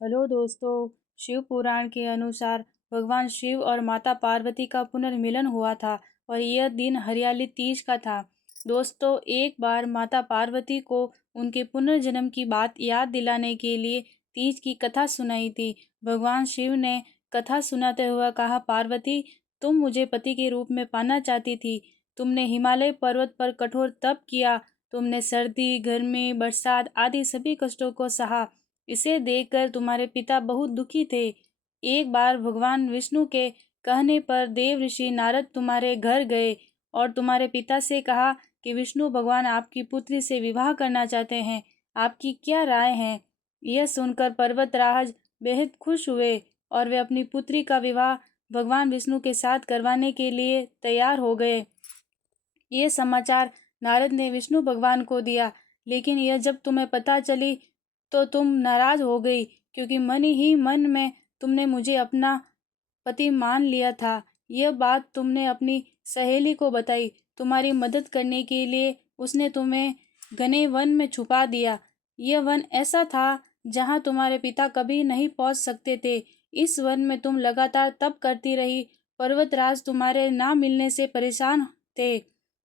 Hello दोस्तों। शिव पुराण के अनुसार भगवान शिव और माता पार्वती का पुनर्मिलन हुआ था और यह दिन हरियाली तीज का था। दोस्तों, एक बार माता पार्वती को उनके पुनर्जन्म की बात याद दिलाने के लिए तीज की कथा सुनाई थी। भगवान शिव ने कथा सुनाते हुए कहा, पार्वती, तुम मुझे पति के रूप में पाना चाहती थी। तुमने हिमालय पर्वत पर कठोर तप किया। तुमने सर्दी, गर्मी, बरसात आदि सभी कष्टों को सहा। इसे देखकर तुम्हारे पिता बहुत दुखी थे। एक बार भगवान विष्णु के कहने पर देव ऋषि नारद तुम्हारे घर गए और तुम्हारे पिता से कहा कि विष्णु भगवान आपकी पुत्री से विवाह करना चाहते हैं। आपकी क्या राय है? यह सुनकर पर्वतराज बेहद खुश हुए और वे अपनी पुत्री का विवाह भगवान विष्णु के साथ करवाने के लिए तैयार हो गए। ये समाचार नारद ने विष्णु भगवान को दिया, लेकिन यह जब तुम्हें पता चली तो तुम नाराज हो गई, क्योंकि मन ही मन में तुमने मुझे अपना पति मान लिया था। यह बात तुमने अपनी सहेली को बताई। तुम्हारी मदद करने के लिए उसने तुम्हें घने वन में छुपा दिया। यह वन ऐसा था जहाँ तुम्हारे पिता कभी नहीं पहुँच सकते थे। इस वन में तुम लगातार तप करती रही। पर्वतराज तुम्हारे ना मिलने से परेशान थे।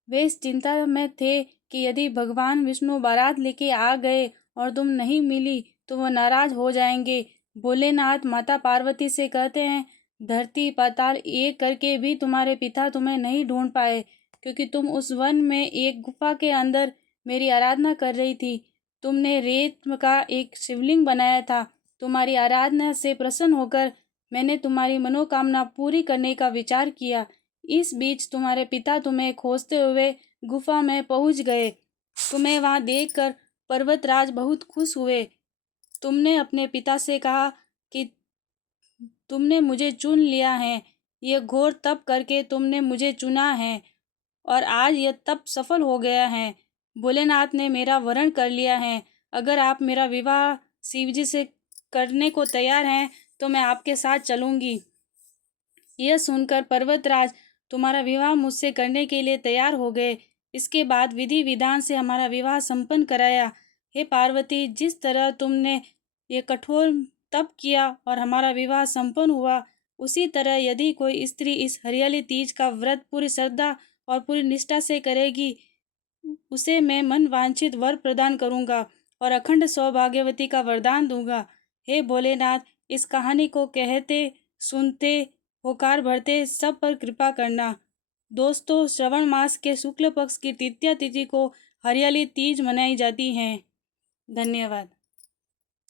वे इस चिंता में थे कि यदि भगवान विष्णु बारात लेके आ गए और तुम नहीं मिली तो वह नाराज हो जाएंगे। भोलेनाथ माता पार्वती से कहते हैं, धरती पाताल एक करके भी तुम्हारे पिता तुम्हें नहीं ढूंढ पाए, क्योंकि तुम उस वन में एक गुफा के अंदर मेरी आराधना कर रही थी। तुमने रेत का एक शिवलिंग बनाया था। तुम्हारी आराधना से प्रसन्न होकर मैंने तुम्हारी मनोकामना पूरी करने का विचार किया। इस बीच तुम्हारे पिता तुम्हें खोजते हुए गुफा में पहुंच गए। तुम्हें वहां देखकर पर्वतराज बहुत खुश हुए। तुमने अपने पिता से कहा कि तुमने मुझे चुन लिया है। यह घोर तप करके तुमने मुझे चुना है और आज यह तप सफल हो गया है। भोलेनाथ ने मेरा वरण कर लिया है। अगर आप मेरा विवाह शिवजी से करने को तैयार हैं तो मैं आपके साथ चलूंगी। यह सुनकर पर्वतराज तुम्हारा विवाह मुझसे करने के लिए तैयार हो गए। इसके बाद विधि विधान से हमारा विवाह संपन्न कराया। हे पार्वती, जिस तरह तुमने ये कठोर तप किया और हमारा विवाह संपन्न हुआ, उसी तरह यदि कोई स्त्री इस हरियाली तीज का व्रत पूरी श्रद्धा और पूरी निष्ठा से करेगी, उसे मैं मन वांछित वर प्रदान करूंगा और अखंड सौभाग्यवती का वरदान दूंगा। हे भोलेनाथ, इस कहानी को कहते, सुनते, होकार भरते सब पर कृपा करना। दोस्तों, श्रवण मास के शुक्ल पक्ष की तृतीया तिथि को हरियाली तीज मनाई जाती है। धन्यवाद।